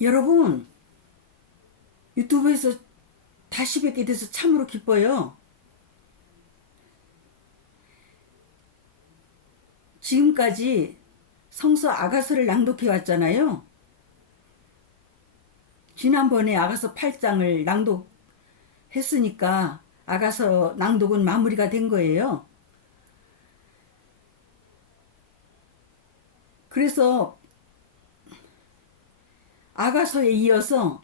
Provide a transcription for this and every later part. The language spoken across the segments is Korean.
여러분, 유튜브에서 다시 뵙게 돼서 참으로 기뻐요. 지금까지 성서 아가서를 낭독해 왔잖아요. 지난번에 아가서 8장을 낭독했으니까 아가서 낭독은 마무리가 된 거예요. 그래서 아가서에 이어서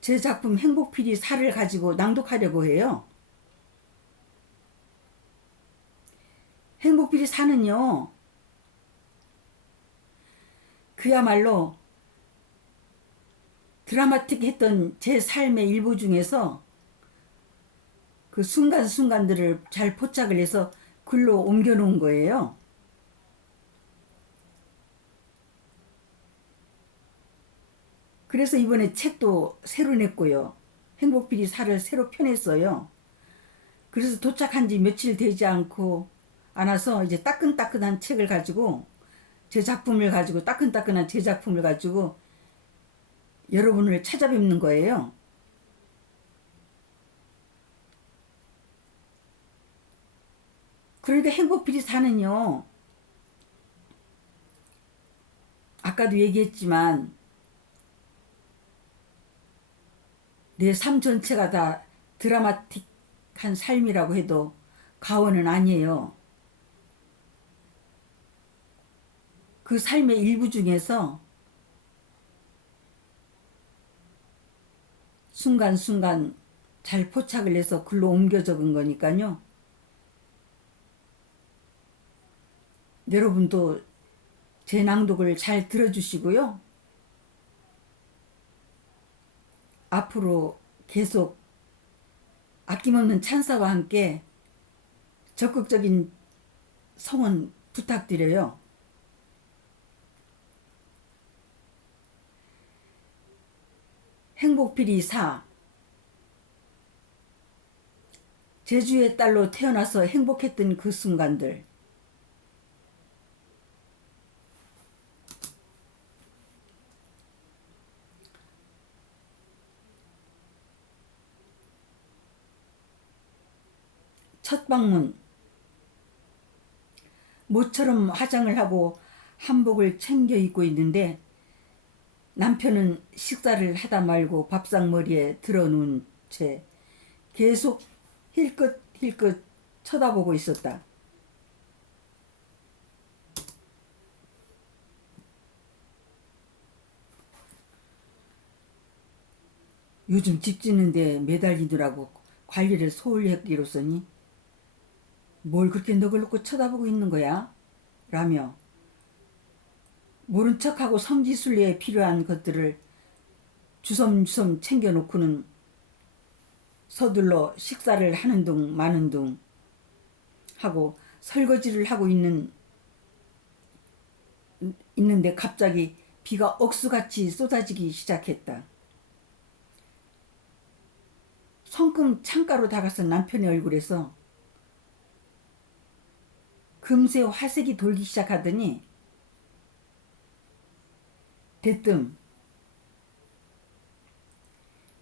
제 작품 행복필이 살을 가지고 낭독하려고 해요. 행복필이 사는요. 그야말로 드라마틱했던 제 삶의 일부 중에서 그 순간순간들을 잘 포착을 해서 글로 옮겨 놓은 거예요. 그래서 이번에 책도 새로 냈고요. 행복비리 살을 새로 펴냈어요. 그래서 도착한 지 며칠 되지 않고 않아서 이제 따끈따끈한 책을 가지고 제 작품을 가지고 따끈따끈한 제 작품을 가지고 여러분을 찾아뵙는 거예요. 그러니까 행복비리 사는요. 아까도 얘기했지만 내 삶 전체가 다 드라마틱한 삶이라고 해도 가언은 아니에요. 그 삶의 일부 중에서 순간순간 잘 포착을 해서 글로 옮겨 적은 거니까요. 여러분도 제 낭독을 잘 들어주시고요. 앞으로 계속 아낌없는 찬사와 함께 적극적인 성원 부탁드려요. 행복필이 사 제주의 딸로 태어나서 행복했던 그 순간들 방문 모처럼 화장을 하고 한복을 챙겨 입고 있는데 남편은 식사를 하다 말고 밥상머리에 들어놓은 채 계속 힐끗 힐끗 쳐다보고 있었다. 요즘 집 짓는데 매달리더라고 관리를 소홀히 했기로서니 뭘 그렇게 너글놓고 쳐다보고 있는 거야? 라며 모른 척하고 성지순례에 필요한 것들을 주섬주섬 챙겨놓고는 서둘러 식사를 하는 둥 마는 둥 하고 설거지를 하고 있는 있는데 갑자기 비가 억수같이 쏟아지기 시작했다. 성큼 창가로 다가선 남편의 얼굴에서 금세 화색이 돌기 시작하더니 대뜸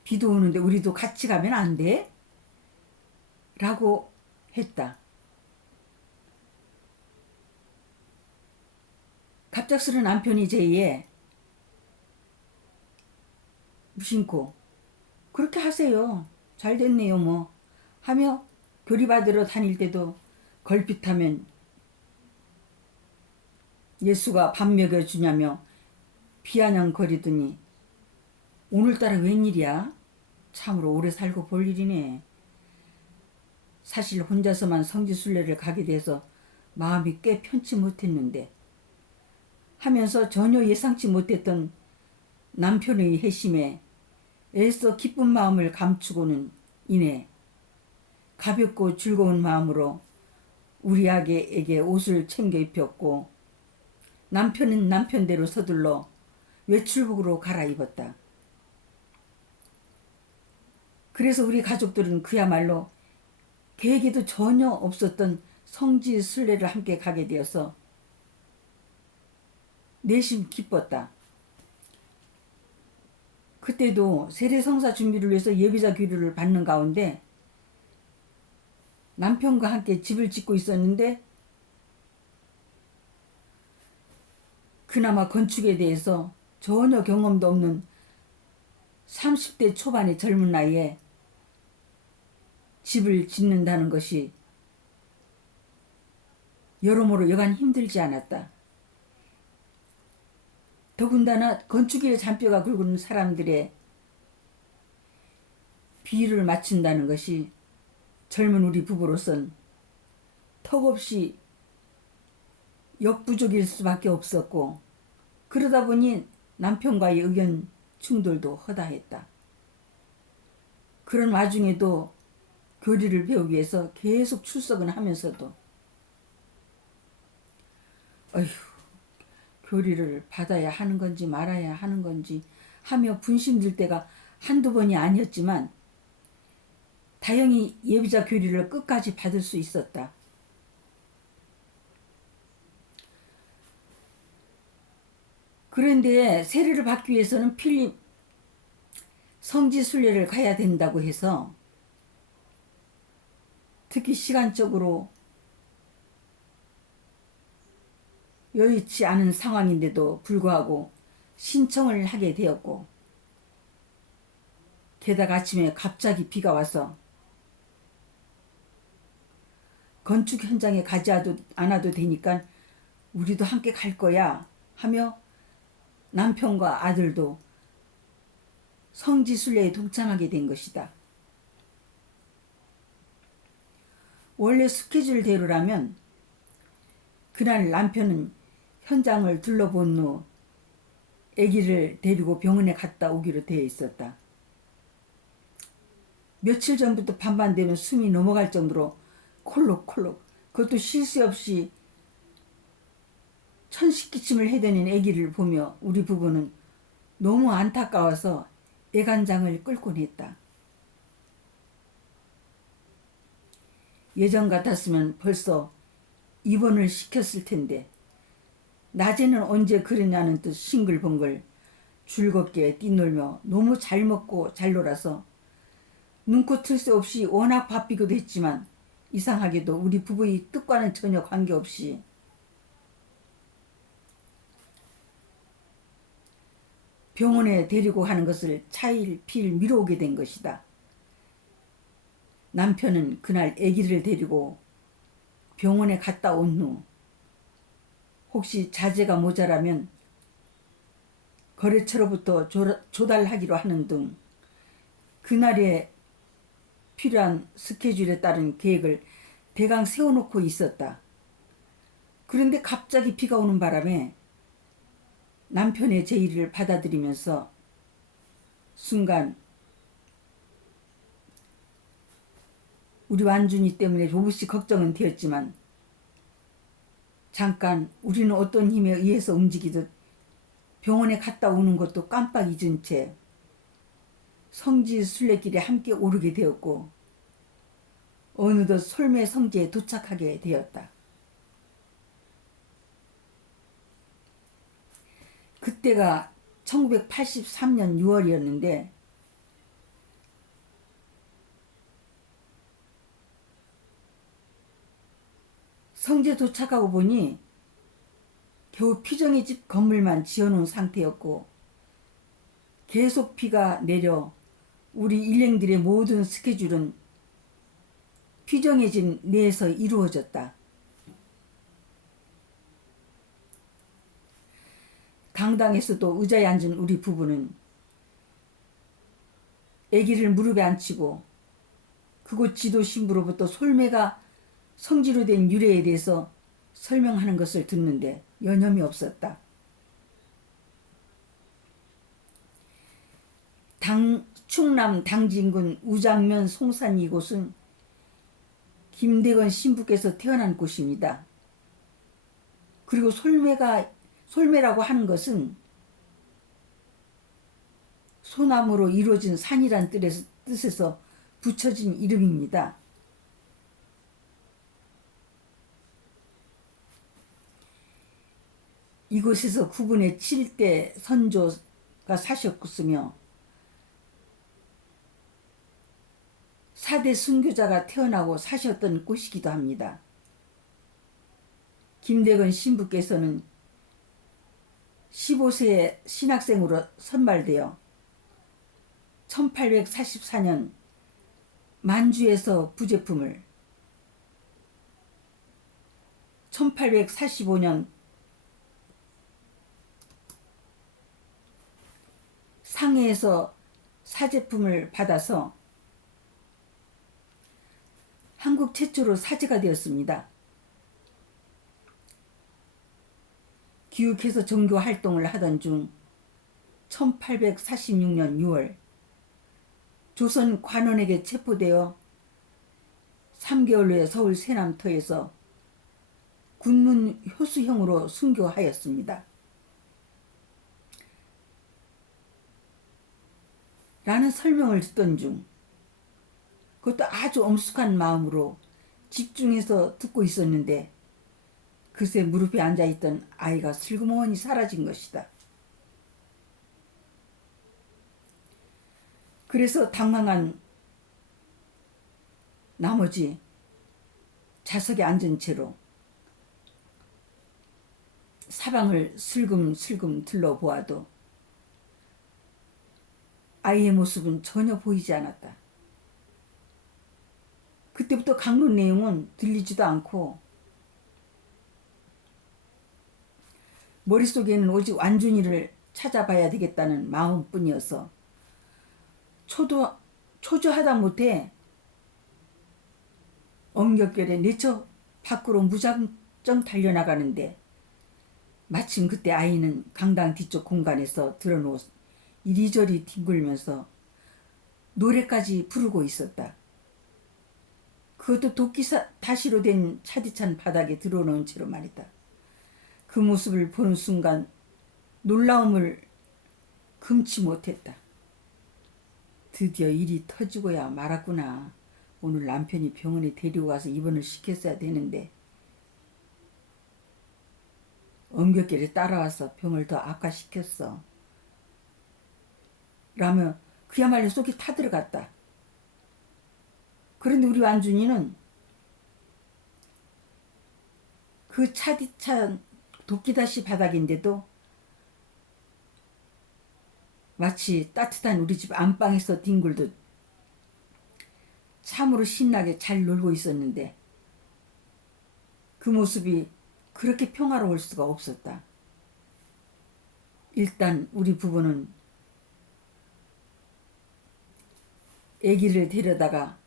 비도 오는데 우리도 같이 가면 안 돼? 라고 했다. 갑작스런 남편이 제의에 무심코 그렇게 하세요. 잘 됐네요 뭐 하며 교리받으러 다닐 때도 걸핏하면 예수가 밥 먹여주냐며 비아냥거리더니 오늘따라 웬일이야? 참으로 오래 살고 볼 일이네. 사실 혼자서만 성지순례를 가게 돼서 마음이 꽤 편치 못했는데 하면서 전혀 예상치 못했던 남편의 해심에 애써 기쁜 마음을 감추고는 이내 가볍고 즐거운 마음으로 우리 아기에게 옷을 챙겨 입혔고 남편은 남편대로 서둘러 외출복으로 갈아입었다. 그래서 우리 가족들은 그야말로 계획에도 전혀 없었던 성지 순례를 함께 가게 되어서 내심 기뻤다. 그때도 세례성사 준비를 위해서 예비자 교류를 받는 가운데 남편과 함께 집을 짓고 있었는데 그나마 건축에 대해서 전혀 경험도 없는 30대 초반의 젊은 나이에 집을 짓는다는 것이 여러모로 여간 힘들지 않았다. 더군다나 건축일에 잔뼈가 굵은 사람들의 비위를 맞춘다는 것이 젊은 우리 부부로선 턱없이 역부족일 수밖에 없었고 그러다 보니 남편과의 의견 충돌도 허다했다. 그런 와중에도 교리를 배우기 위해서 계속 출석은 하면서도 어휴 교리를 받아야 하는 건지 말아야 하는 건지 하며 분심들 때가 한두 번이 아니었지만 다행히 예비자 교리를 끝까지 받을 수 있었다. 그런데 세례를 받기 위해서는 필립 성지 순례를 가야 된다고 해서 특히 시간적으로 여의치 않은 상황인데도 불구하고 신청을 하게 되었고 게다가 아침에 갑자기 비가 와서 건축 현장에 가지 않아도 되니까 우리도 함께 갈 거야 하며 남편과 아들도 성지순례에 동참하게 된 것이다. 원래 스케줄대로라면 그날 남편은 현장을 둘러본 후 아기를 데리고 병원에 갔다 오기로 되어 있었다. 며칠 전부터 밤만 되면 숨이 넘어갈 정도로 콜록콜록 그것도 쉴 새 없이 천식기침을 해대는 아기를 보며 우리 부부는 너무 안타까워서 애간장을 끓곤 했다. 예전 같았으면 벌써 입원을 시켰을 텐데 낮에는 언제 그러냐는 듯 싱글벙글 즐겁게 뛰놀며 너무 잘 먹고 잘 놀아서 눈코 틀 새 없이 워낙 바삐기도 했지만 이상하게도 우리 부부의 뜻과는 전혀 관계없이 병원에 데리고 가는 것을 차일피일 미뤄오게 된 것이다. 남편은 그날 아기를 데리고 병원에 갔다 온 후 혹시 자재가 모자라면 거래처로부터 조달하기로 하는 등 그날에 필요한 스케줄에 따른 계획을 대강 세워놓고 있었다. 그런데 갑자기 비가 오는 바람에 남편의 제의를 받아들이면서 순간 우리 완준이 때문에 조금씩 걱정은 되었지만 잠깐 우리는 어떤 힘에 의해서 움직이듯 병원에 갔다 오는 것도 깜빡 잊은 채 성지 순례길에 함께 오르게 되었고 어느덧 솔매 성지에 도착하게 되었다. 그때가 1983년 6월이었는데 성지에 도착하고 보니 겨우 피정의 집 건물만 지어놓은 상태였고 계속 비가 내려 우리 일행들의 모든 스케줄은 피정해진 내에서 이루어졌다. 당당에서도 의자에 앉은 우리 부부는 아기를 무릎에 앉히고 그곳 지도 신부로부터 솔매가 성지로 된 유래에 대해서 설명하는 것을 듣는데 여념이 없었다. 당, 충남 당진군 우장면 송산 이곳은 김대건 신부께서 태어난 곳입니다. 그리고 솔매가 솔매라고 하는 것은 소나무로 이루어진 산이란 뜻에서, 뜻에서 붙여진 이름입니다. 이곳에서 구분의 7대 선조가 사셨으며 4대 순교자가 태어나고 사셨던 곳이기도 합니다. 김대건 신부께서는 15세의 신학생으로 선발되어 1844년 만주에서 부제품을 1845년 상해에서 사제품을 받아서 한국 최초로 사제가 되었습니다. 기욱해서 종교 활동을 하던 중 1846년 6월 조선 관원에게 체포되어 3개월 후에 서울 세남터에서 군문 효수형으로 순교하였습니다. 라는 설명을 듣던 중 그것도 아주 엄숙한 마음으로 집중해서 듣고 있었는데 그새 무릎에 앉아있던 아이가 슬그머니 사라진 것이다. 그래서 당황한 나머지 좌석에 앉은 채로 사방을 슬금슬금 둘러보아도 아이의 모습은 전혀 보이지 않았다. 그때부터 강론 내용은 들리지도 않고 머릿속에는 오직 완준이를 찾아봐야 되겠다는 마음뿐이어서 초도 초조하다 못해 엄격결에 내쳐 밖으로 무작정 달려나가는데 마침 그때 아이는 강당 뒤쪽 공간에서 드러누워 이리저리 뒹굴면서 노래까지 부르고 있었다. 그것도 도끼 다시로 된 차디찬 바닥에 들어놓은 채로 말이다. 그 모습을 보는 순간 놀라움을 금치 못했다. 드디어 일이 터지고야 말았구나. 오늘 남편이 병원에 데리고 가서 입원을 시켰어야 되는데 엄격결에 따라와서 병을 더 악화시켰어. 라며 그야말로 속이 타들어갔다. 그런데 우리 완준이는 그 차디찬 도끼다시 바닥인데도 마치 따뜻한 우리 집 안방에서 뒹굴듯 참으로 신나게 잘 놀고 있었는데 그 모습이 그렇게 평화로울 수가 없었다. 일단 우리 부부는 아기를 데려다가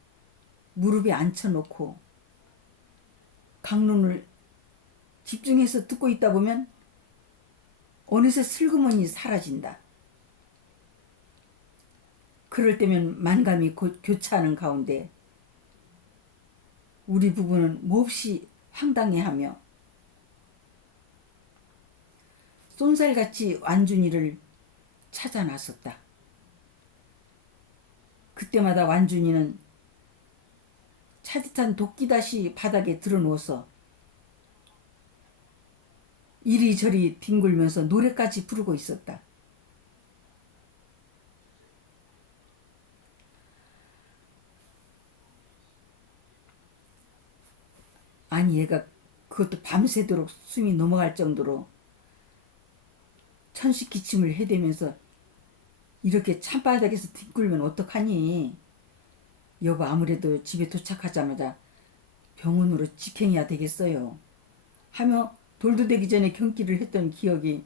무릎에 앉혀놓고 강론을 집중해서 듣고 있다 보면 어느새 슬그머니 사라진다. 그럴 때면 만감이 곧 교차하는 가운데 우리 부부는 몹시 황당해하며 쏜살같이 완준이를 찾아 나섰다. 그때마다 완준이는 차디찬 도끼다시 바닥에 들어누워서 이리저리 뒹굴면서 노래까지 부르고 있었다. 아니 얘가 그것도 밤새도록 숨이 넘어갈 정도로 천식 기침을 해대면서 이렇게 찬바닥에서 뒹굴면 어떡하니? 여보 아무래도 집에 도착하자마자 병원으로 직행해야 되겠어요. 하며 돌도 되기 전에 경기를 했던 기억이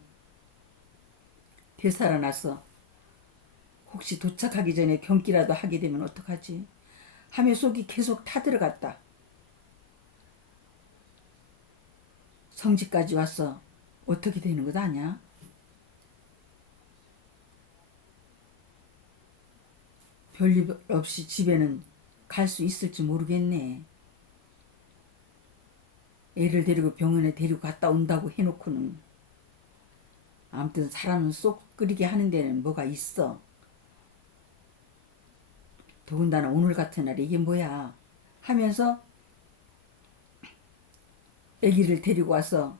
되살아나서 혹시 도착하기 전에 경기라도 하게 되면 어떡하지? 하며 속이 계속 타들어갔다. 성지까지 왔어. 어떻게 되는 것 아냐? 별일 없이 집에는 갈 수 있을지 모르겠네. 애를 데리고 병원에 데리고 갔다 온다고 해놓고는 아무튼 사람은 쏙 끓이게 하는 데는 뭐가 있어. 더군다나 오늘 같은 날 이게 뭐야 하면서 아기를 데리고 와서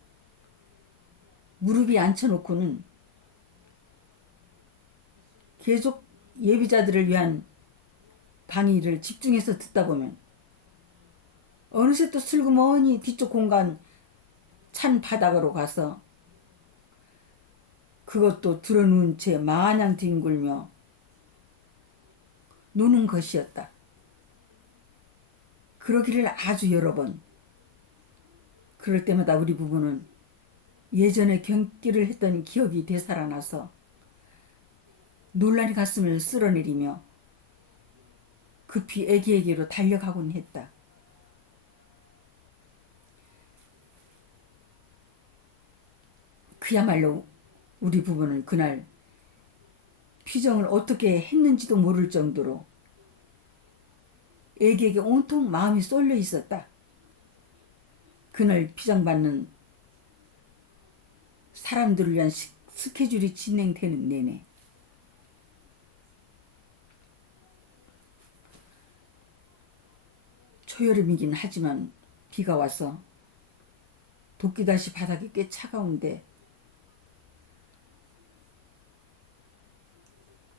무릎이 앉혀놓고는 계속 예비자들을 위한 강의를 집중해서 듣다 보면 어느새 또 슬그머니 뒤쪽 공간 찬 바닥으로 가서 그것도 들어놓은 채 마냥 뒹굴며 노는 것이었다. 그러기를 아주 여러 번. 그럴 때마다 우리 부부는 예전에 경기를 했던 기억이 되살아나서 논란이 가슴을 쓸어내리며 급히 애기에게로 달려가곤 했다. 그야말로 우리 부부는 그날 피정을 어떻게 했는지도 모를 정도로 애기에게 온통 마음이 쏠려 있었다. 그날 피정받는 사람들을 위한 시- 스케줄이 진행되는 내내 초여름이긴 하지만 비가 와서 도끼다시 바닥이 꽤 차가운데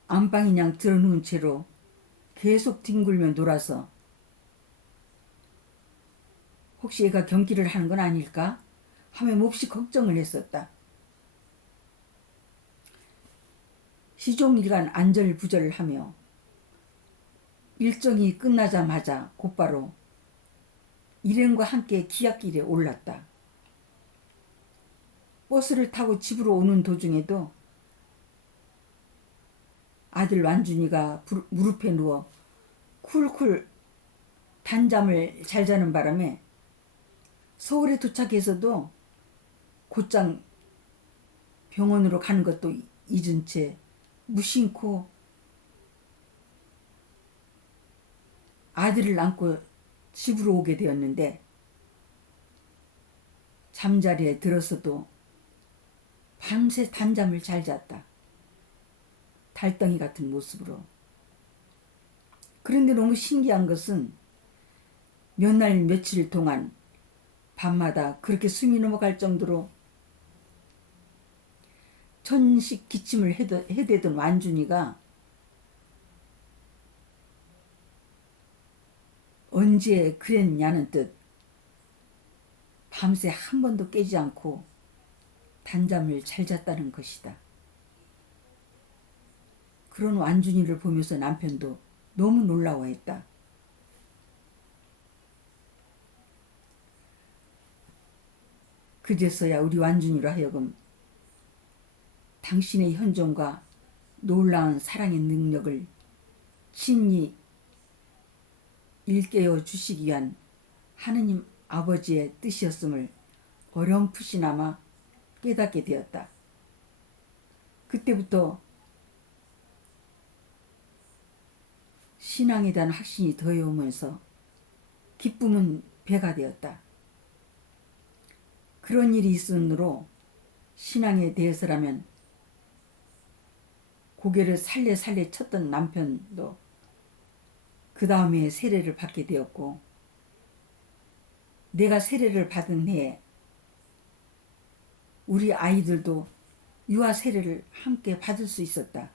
안방이냥 들어놓은 채로 계속 뒹굴며 놀아서 혹시 얘가 경기를 하는 건 아닐까 하며 몹시 걱정을 했었다. 시종일관 안절부절을 하며 일정이 끝나자마자 곧바로 일행과 함께 기악길에 올랐다. 버스를 타고 집으로 오는 도중에도 아들 완준이가 부- 무릎에 누워 쿨쿨 단잠을 잘 자는 바람에 서울에 도착해서도 곧장 병원으로 가는 것도 잊은 채 무심코 아들을 안고 집으로 오게 되었는데 잠자리에 들어서도 밤새 단잠을 잘 잤다. 달덩이 같은 모습으로. 그런데 너무 신기한 것은 몇 날 며칠 동안 밤마다 그렇게 숨이 넘어갈 정도로 천식 기침을 해대- 해대던 완준이가 언제 그랬냐는 듯 밤새 한 번도 깨지 않고 단잠을 잘 잤다는 것이다. 그런 완준이를 보면서 남편도 너무 놀라워했다. 그제서야 우리 완준이로 하여금 당신의 현존과 놀라운 사랑의 능력을 친히 일깨워 주시기 위한 하느님 아버지의 뜻이었음을 어렴풋이나마 깨닫게 되었다. 그때부터 신앙에 대한 확신이 더해오면서 기쁨은 배가 되었다. 그런 일이 있으므로 신앙에 대해서라면 고개를 살레살레 쳤던 남편도 그 다음에 세례를 받게 되었고 내가 세례를 받은 해에 우리 아이들도 유아 세례를 함께 받을 수 있었다.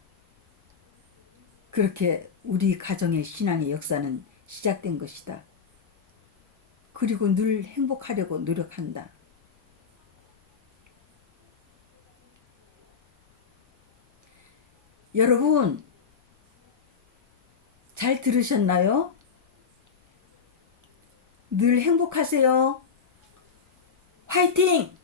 그렇게 우리 가정의 신앙의 역사는 시작된 것이다. 그리고 늘 행복하려고 노력한다. 여러분, 잘 들으셨나요? 늘 행복하세요. 화이팅!